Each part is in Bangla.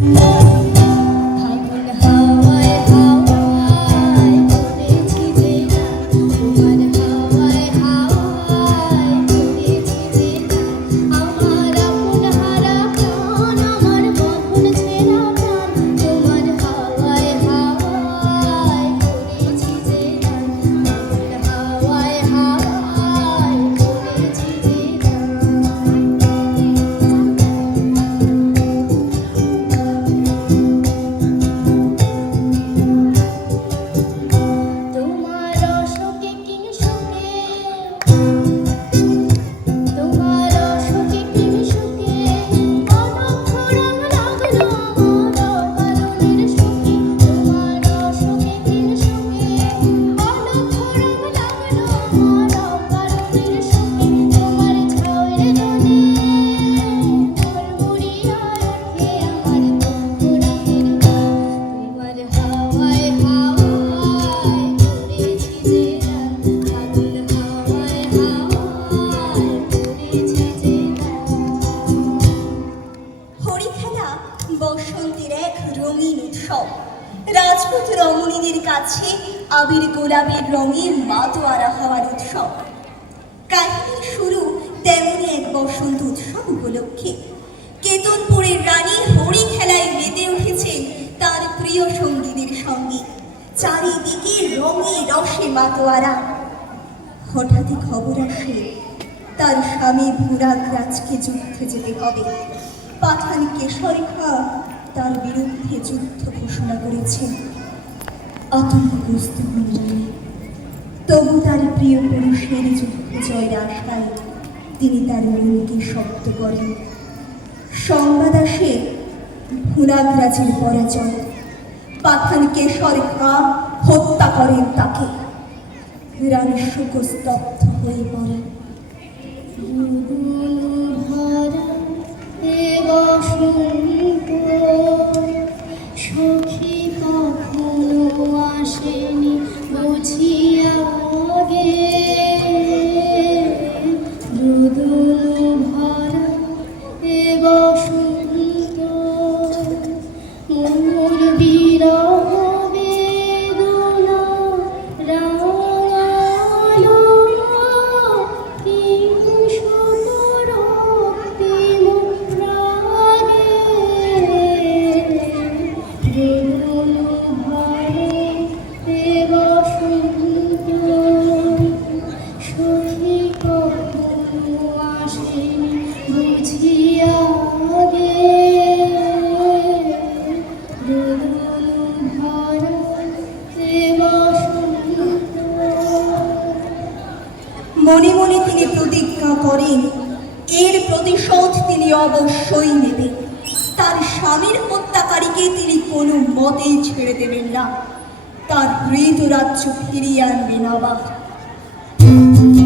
ফাগুন বসন্তের এক রঙিন উৎসব। রাজপুত রমণীদের কাছে আবির গোলাপের রঙে মাতোয়ারা হওয়ার উৎসব। কাহিনীর শুরু তেমনই এক বসন্ত উৎসব উপলক্ষে। কেতনপুরের রানী হরি খেলায় মেতে উঠেছে তার প্রিয় সঙ্গীদের সঙ্গে। চারিদিকে রঙে রসে মাতোয়ারা। হঠাৎই খবর আসে, তার স্বামী ভুরাগ রাজকে যুদ্ধে যেতে হবে। পাঠান কেশর খা তার বিরুদ্ধে যুদ্ধ ঘোষণা করেছেন আতঙ্কগ্রস্ত হন তবু তার প্রিয় পুরুষের যুদ্ধ জয়ের আশায় তিনি তার মনকে শক্ত করেন। সংবাদ আসে ভূরাগরাজের পরাজয়। পাঠান কেশর খা হত্যা করেন তাকে। রানী শোকস্তব্ধ হয়ে পড়েন। সখী কখনো আসেনি বুঝিয়া স্বামীর হত্যাকারীকে তিনি কোনো মতেই ছেড়ে দেবেন না তার হৃদ রাজ্য ফিরিয়ে আনবেন আবার আমি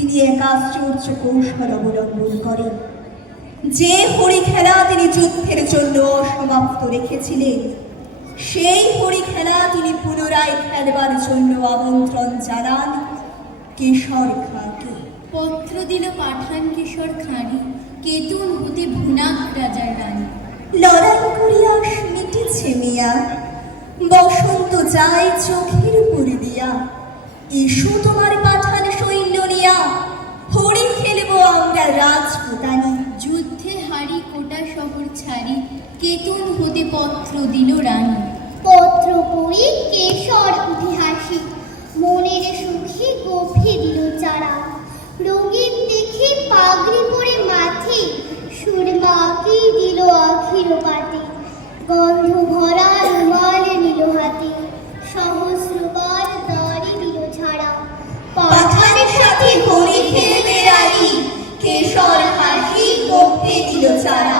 তিনি এক আশ্চর্য কৌশল অবলম্বন করেন। যে হরি খেলা তিনি যুদ্ধের জন্য অসমাপ্ত রেখেছিলেন সেই হরি খেলা তিনি পুনরায় খেলবার জন্য আমন্ত্রণ জানান কেশর খাঁকে পত্র দিল পাঠান কিশোর খানি কেতুন হতে ভুনাক রাজার রানী। লড়াই করিয়া মিটেছে মিয়া বসন্ত যায় চোখের উপরে দিয়া। ইস্যু তোমার রাজপুতানি, যুদ্ধে হারি কোটা শহর ছাড়ি, কেতুন হতে পত্র দিল রানী। পত্র পড়ি কেশর ইতিহাসে, মনের সুখী গভীর দিল চারা রঙিন দেখি পাগড়ি পরে মাথে সুরমা কি দিল আখির পাতে। গন্ধ ভরা রুমাল নিল হাতে। কেশর হাসি গপ্পে দিল চারা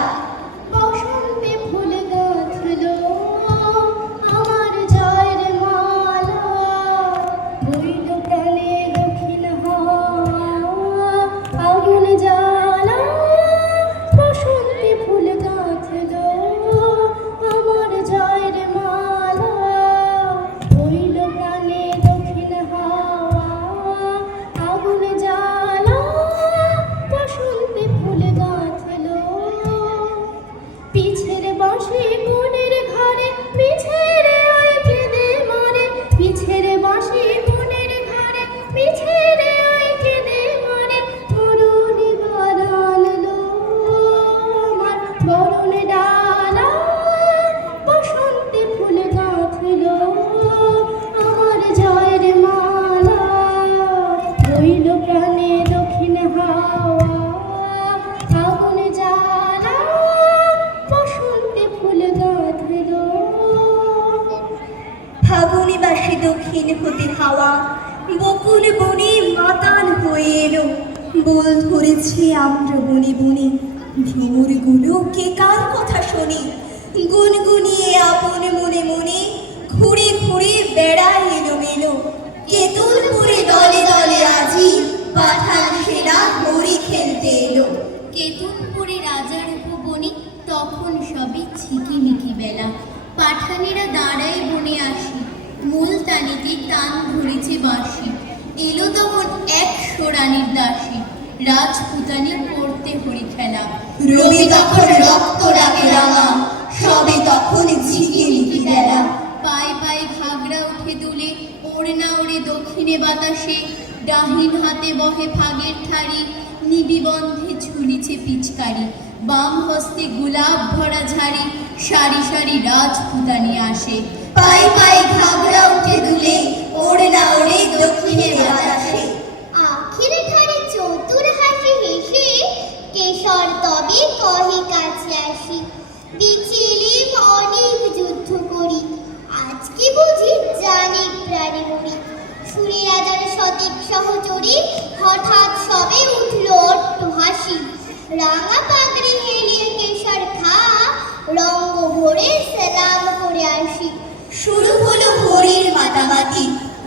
বল আমরা বনে বনে ভ্রমরগুলো কে কার কথা শোনে? গুনগুনিয়ে আপন মনে মনে ঘুরে ঘুরে বেড়ায় কেতুলপুরে দলে দলে আজি পাঠান খেলতে এলো। কেতুনপুরে রাজার উপবনে তখন সবে ঝিকিমিকি বেলা। পাঠানেরা দাঁড়ায় বনে আসি। মূল টান ধরেছে বাঁশি। এলো তখন একশো রানীর দাসী। রাজপুতানি পড়তে হরি খেলা। রবি তখন রক্ত রাগে রাঙা, সবে তখন ঝিকে ঝিকিমিকি বেলা। পায়ে পায়ে ঘাগরা উঠে দুলে ওড়ে না ওড়ে দক্ষিণে বাতাসে। ডাহিন হাতে বহে ফাগের থারি নিবিবন্ধে ঝুলিছে পিচকারি। বাম হস্তে গোলাপ ভরা ঝাড়ি, সারি সারি রাজপুতানি আসে। পায়ে পায়ে ঘাগরা উঠে দুলে ওড়ে না ওড়ে দক্ষিণে বাতাসে।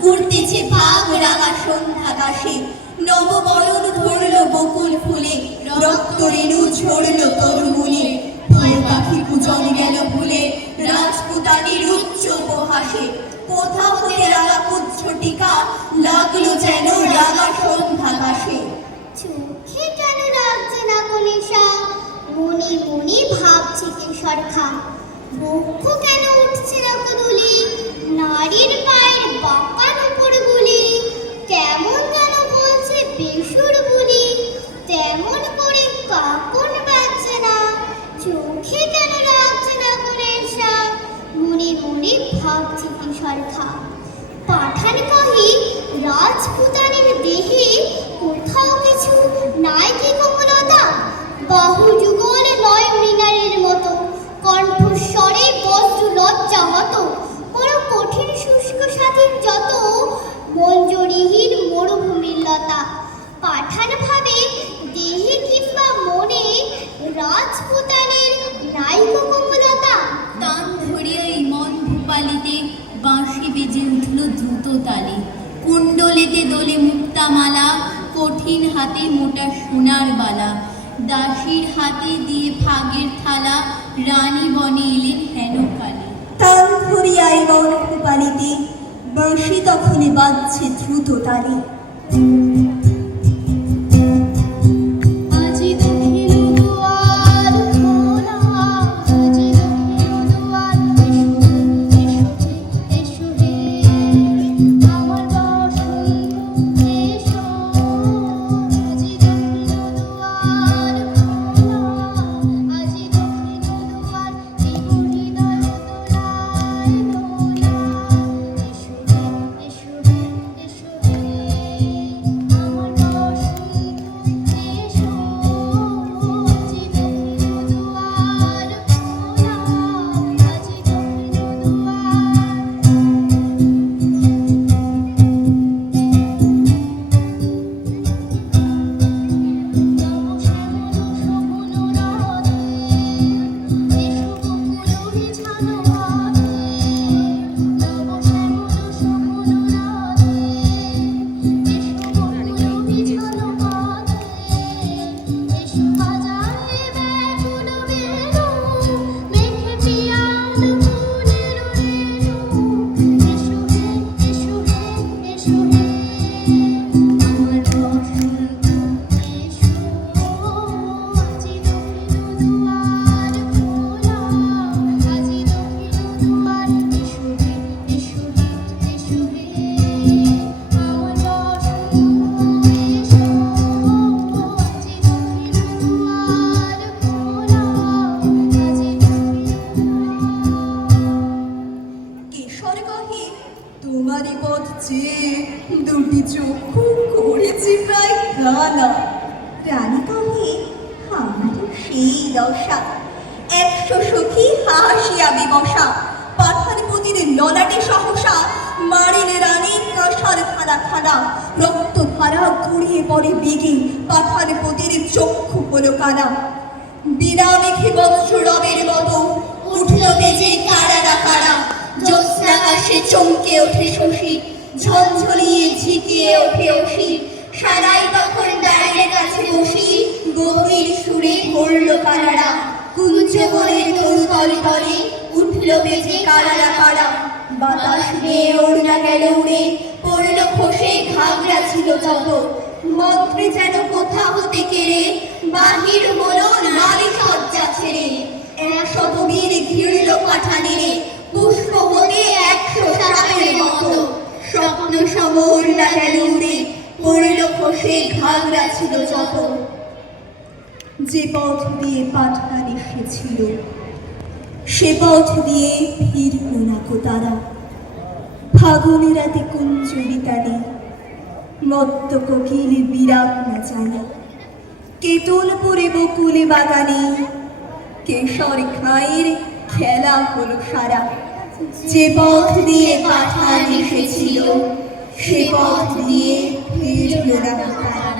উড়তেছে ভাগ রাঙা সন্ধ্যাকাশে। নববরণ ধরলো বকুল ফুলে, রক্ত রেণু ঝরলো তরুমূলে ভয় পাখি পূজন গেল ভুলে, রাজপুতানির উচ্চ উপহাসে। কোথা হতে রাঙা পুচ্ছ টিকা লাগল যেন রাঙা সন্ধ্যাকাশে। চোখে কেন রাখছে না কনিশা মনে মনে ভাবছে কেশর খা। বক্ষ কেন উঠছে না কদুলি? নারীর পায়ের গুলি কেমন যেন বলছে বেসুর বলি তেমন করে কাকন বাজছে না চোখে কেন লাগছে না কনিশা মনে মনে ভাবছে কেশর খা পাঠান কহি বেজে উঠল দ্রুত তালে কুণ্ডলেতে দোলে মুক্তামালা, কঠিন হাতে মোটা সোনার বালা। দাসীর হাতে দিয়ে ফাগের থালা, রানী বনে এলেন হেন কালে। তাল ধরিয়াই বন পানিতে বাঁশি তখনই বাজছে দ্রুত তালে স্বর্গহী তোমারই পথ চেয়ে দুটি চক্ষু করেছি প্রায় কানা রানী কহে আমারও সেই দশা। একশো সখী হাসিয়া বিবসা পাঠার প্রতির ললাটে সহসা, মারিলে রানী কাঁসার ধারা খানা। রক্ত ধারা ঘুরিয়ে পড়ে বেগে পাঠার প্রতির চক্ষু হলো কানা। বিনা মেঘে বৎস রবের মতো, উঠল বেজে কারা না কারা। জ্যোৎস্নাকাশে চমকে ওঠে শশী ঝলঝলিয়ে ঝিকিয়ে ওঠে অসি। সারাই তখন দাঁড়িয়ে কাছে বসি, গভীর সুরে পড়ল কারারা কুঞ্জ বনের তরু তলে তলে, উঠল বেজে কারারা কারা বাতাস নিয়ে ওড়না গেল উড়ে, পড়ল খসে ঘাগরা ছিল যত মন্ত্রে যেন কোথা হতে কেড়ে, বাহির হলো নারী সজ্জা ছেড়ে। একশত বীর ঘিরল পাঠানে ঘাগরা ছিল যত যে পথ দিয়ে পাঠান এসেছিল, সে পথ দিয়ে ফিরল না কো তারা। ফাগুনি রাতে কুঞ্জুরি তালে মত্ত কোকিল বিরাট না জানে কেতন পরে বকুলে বাগানে কেশর খায়ের খেলা হলো সারা। যে পথ দিয়ে পাঠান এসেছিল সে পথ দিয়ে ফিরল না।